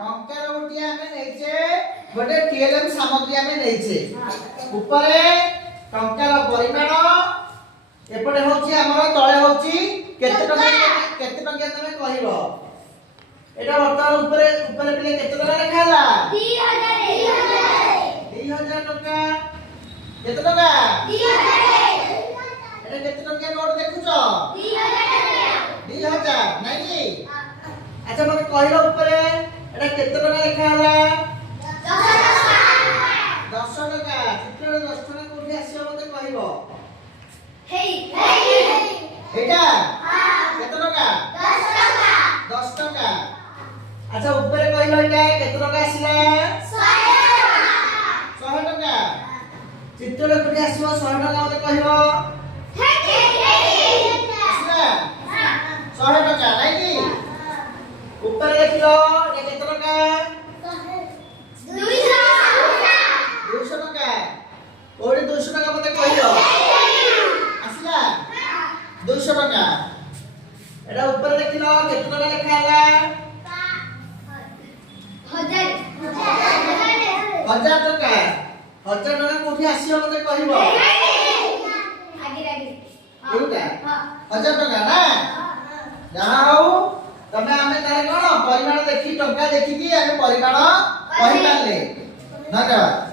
ଟଙ୍କାର ଗୋଟିଏ ଆମେ ନେଇଛେ ଗୋଟେ TLM ସାମଗ୍ରୀ ଆମେ ନେଇଛେ ଉପରେ ଟଙ୍କାର ପରିମାଣ ଏପଟେ ହଉଛି ଆମର ତଳେ ହଉଛି କେତେ ଟଙ୍କା ତମେ କହିବ এটা বর্তমান উপরে উপরে পিলে কত টাকা লেখা হলা 2000 টাকা কত টাকা 2000 এটা কত টাকা নোট দেখুছ 2000 নাই কি আচ্ছা মতে কহিলো উপরে এটা কত টাকা লেখা হলা 10 টাকা চিত্ররে 10 টাকা কোঠি আসিব মতে কহিব হেই এটা কত টাকা 10 টাকা अच्छा ऊपर कहलो एटा केते टका आसीला 100 टका चित्र कोठी आसीबो 100 टका मते कहबो आसीला 100 टका नाइ की ऊपर लिखलो ए केते टका 200 टका ओडी 200 टका मते कहलो आसीला 200 टका एटा ऊपर लिखलो केते टका लिखा हला 1000 टका 1000 टका कोठी आसीबो मते कहबो आगे एउटा 1000 टका ना जहा हो तमे आमे तारे कोन परिमाण देखि टका देखि कि आमे परिमाण कहि पाले धन्यवाद।